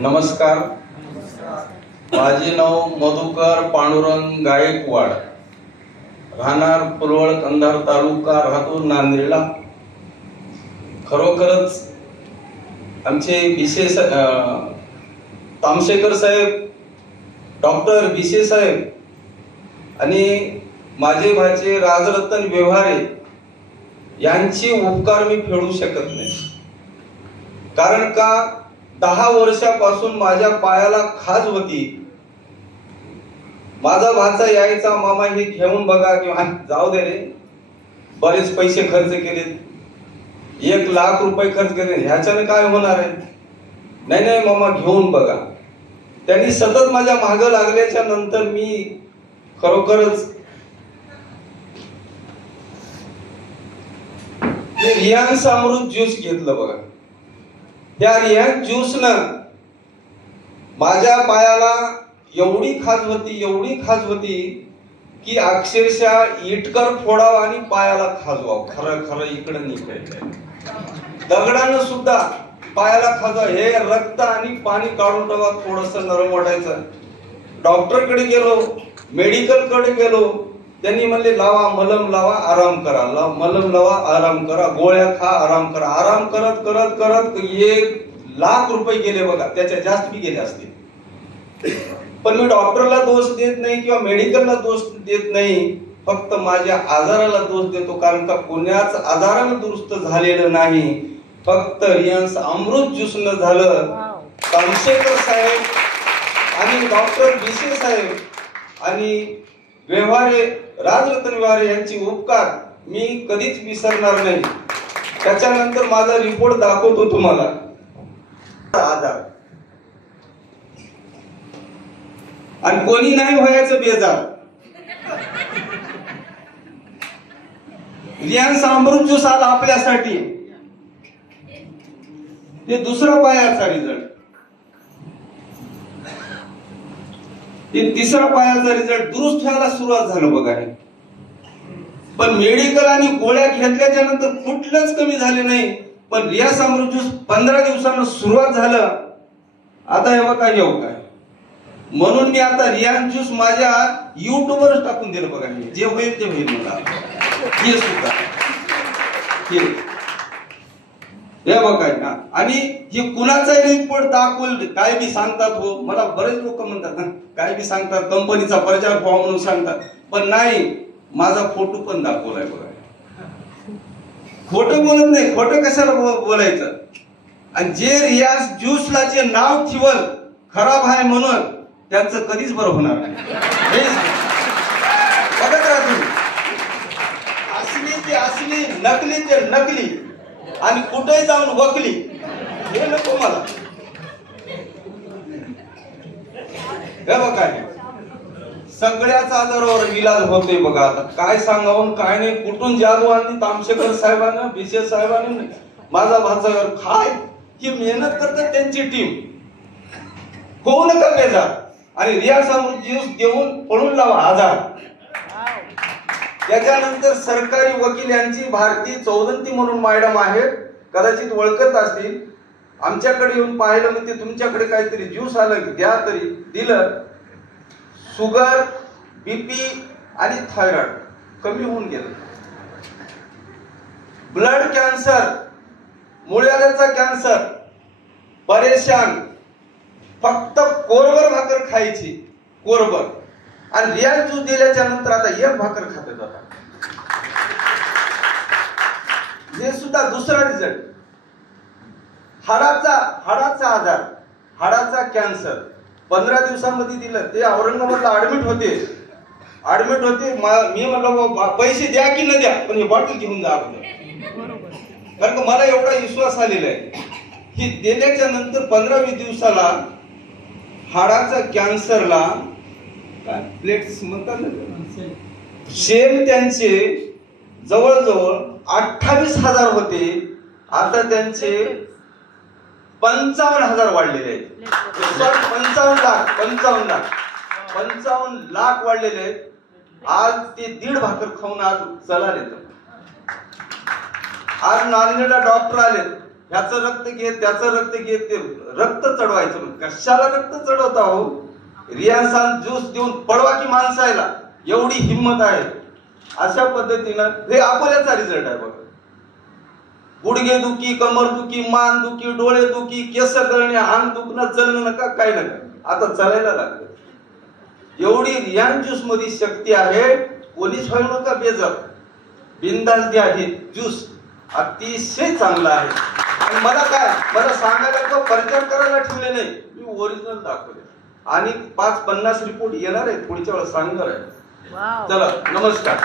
नमस्कार. माझे नाव मधुकर पांडुरंग गायकवाड, राहणार पुरवळ, कंधार तालुका, राहतो नांदेडला. खरोखरच आमचे विशेष तामशेकर साहेब, डॉक्टर विशे साहेब आणि माझे भाचे राजरत्न व्यवहारे यांचे उपकार मी फेडू शकत नाही. कारण का 10 वर्षापासून माझ्या पायाला खाज होती. माझा भाचा यायचा, मामा हे घेऊन बघा, किंवा जाऊ दे रे, बरेच पैसे खर्च केले, 1 लाख रुपये खर्च केले, ह्याच्याने काय होणार आहे. नाही नाही मामा घेऊन बघा. त्यांनी सतत माझ्या मागे लागल्याच्या नंतर मी खरोखरच रियांस अमृत ज्यूस घेतलं बघा. त्या रियांस ज्यूसनं माझ्या पायाला एवढी खाज होती की अक्षरशः इटकर फोडावा आणि पायाला खाजवावं. खरं खरं इकडं निघायचं, दगडानं सुद्धा पायाला खाजवा. हे रक्त आणि पाणी काढून टाका, थोडस नरम वाटायचं. डॉक्टरकडे गेलो, मेडिकल कडे गेलो, त्यांनी म्हणले लावा, मलम लावा, आराम करा, मलम लावा, आराम करा, गोळ्या खा, आराम करा. आराम करत करत करत 1 लाख रुपये गेले बघा. त्याच्या जास्त बी गेले असतील. पण मी डॉक्टरला दोष देत नाही किंवा मेडिकलला दोष देत नाही, फक्त माझ्या आजाराला दोष देतो. कारण का कोणाच आजारानं दुरुस्त झालेलं नाही, फक्त रियांस अमृत ज्यूसनं झालं. तामशेकर साहेब आणि डॉक्टर विशे साहेब आणि व्यवहारे, राजरत्न व्यवहारे यांची उपकार मी कधीच विसरणार नाही. त्याच्यानंतर माझा रिपोर्ट दाखवतो तुम्हाला. आजार आणि कोणी नाही व्हायचं बेजार. रियांस अमृत ज्यूस आला आपल्यासाठी. ते दुसरा पायाचा रिझल्ट, ते तिसरा पायाचा रिझल्ट दुरुस्त व्हायला सुरुवात झालं बघा. पण मेडिकल आणि गोळ्या घेतल्याच्या नंतर कुठलंच कमी झाले नाही. पण रियांस अमृत ज्यूस 15 दिवसांना सुरुवात झालं. आता हे बघा येऊ काय, म्हणून मी आता रियांस ज्यूस माझ्या युट्यूबवरच टाकून दिलं बघा. जे होईल ते होईल मला. हे सुद्धा हे बघा ना. आणि हे कुणाचा रिपोर्ट दाखवल, काय बी सांगतात. हो, मला बरेच लोक म्हणतात काय बी सांगतात, कंपनीचा प्रचार व्हावा म्हणून सांगतात. पण नाही, माझा फोटो पण दाखवलाय बघा. खोटं बोलत नाही, खोटं कशाला बोलायचं. आणि जे रियांस ज्यूसला जे नाव ठेवल खराब आहे म्हणून, त्यांचं कधीच बरं होणार नाही. बघत राहा तुम्ही. असली ते असली, नकली ते नकली, आणि कुठे जाऊन वकली, हे नको मला. हे बघा, सगळ्याच आजारावर इलाज होतोय बघा. आता काय सांगावं काय नाही, कुठून जादू आणली तामशेकर साहेबांना, विशेष साहेबांनी. माझा भाचा काय ही मेहनत करतात त्यांची टीम. होऊ नका बेजार. आणि रियांस अमृत ज्यूस देऊन पळून लावा आजार. त्याच्यानंतर सरकारी वकील यांची भारती चौधरी म्हणून मॅडम आहेत, कदाचित ओळखत असतील. आमच्याकडे येऊन पाहिलं, म्हणजे तुमच्याकडे काहीतरी ज्यूस आलं द्या, तरी दिलं. शुगर, बीपी आणि थायरॉइड कमी होऊन गेलं. ब्लड कॅन्सर, मुळव्याधाचा कॅन्सर, परेशान, फक्त कोरभर भाकर खायची, कोरभर. आणि रियांस ज्यूस दिल्याच्या नंतर आता 1 भाकर खातात. आता हे सुद्धा दुसरा रिझल्ट. हाडाचा आजार, हाडाचा कॅन्सर 15 दिवसांमध्ये दिलं. ते औरंगाबादला ऍडमिट होते. मी म्हणलं पैसे द्या की न द्या, पण हे बॉटल घेऊन जा आपण. कारण का मला एवढा विश्वास आलेला आहे की दिल्याच्या नंतर 15-20 दिवसाला हाडाचा कॅन्सरला प्लेट्स म्हणतात ना, शेम त्यांचे जवळजवळ 28,000 होते. आता त्यांचे 55,000 वाढलेले आहेत. 55 लाख वाढलेले आहेत. आज ते 1.5 भाकर खाऊन आज चला. आज नांदेडला डॉक्टर आले, ह्याचं रक्त घे त्याचं रक्त घे, ते रक्त चढवायचं. कशाला रक्त चढवता हो? रियान्सान ज्यूस देऊन पळवा की माणसायला, एवढी हिंमत आहे. अशा पद्धतीनं हे अकोल्याचा रिझल्ट आहे बघा. गुडघे दुखी, कमर दुखी, मान दुखी, डोळे दुखी, केस गळणे, अंग दुखणं, चलणं नका, काय नका, आता चालायला लागलं. एवढी रियान ज्यूस मध्ये शक्ती आहे. पोलीस व्हायला नका बेजार, बिंदास द्या. हे ज्यूस अतिशय चांगला आहे. आणि मला सांगायला किंवा प्रचार करायला ठेवले नाही, मी ओरिजिनल दाखवले. आणि 550 रिपोर्ट येणार आहे पुढच्या वेळेला, सांगणार आहे. चला, नमस्कार.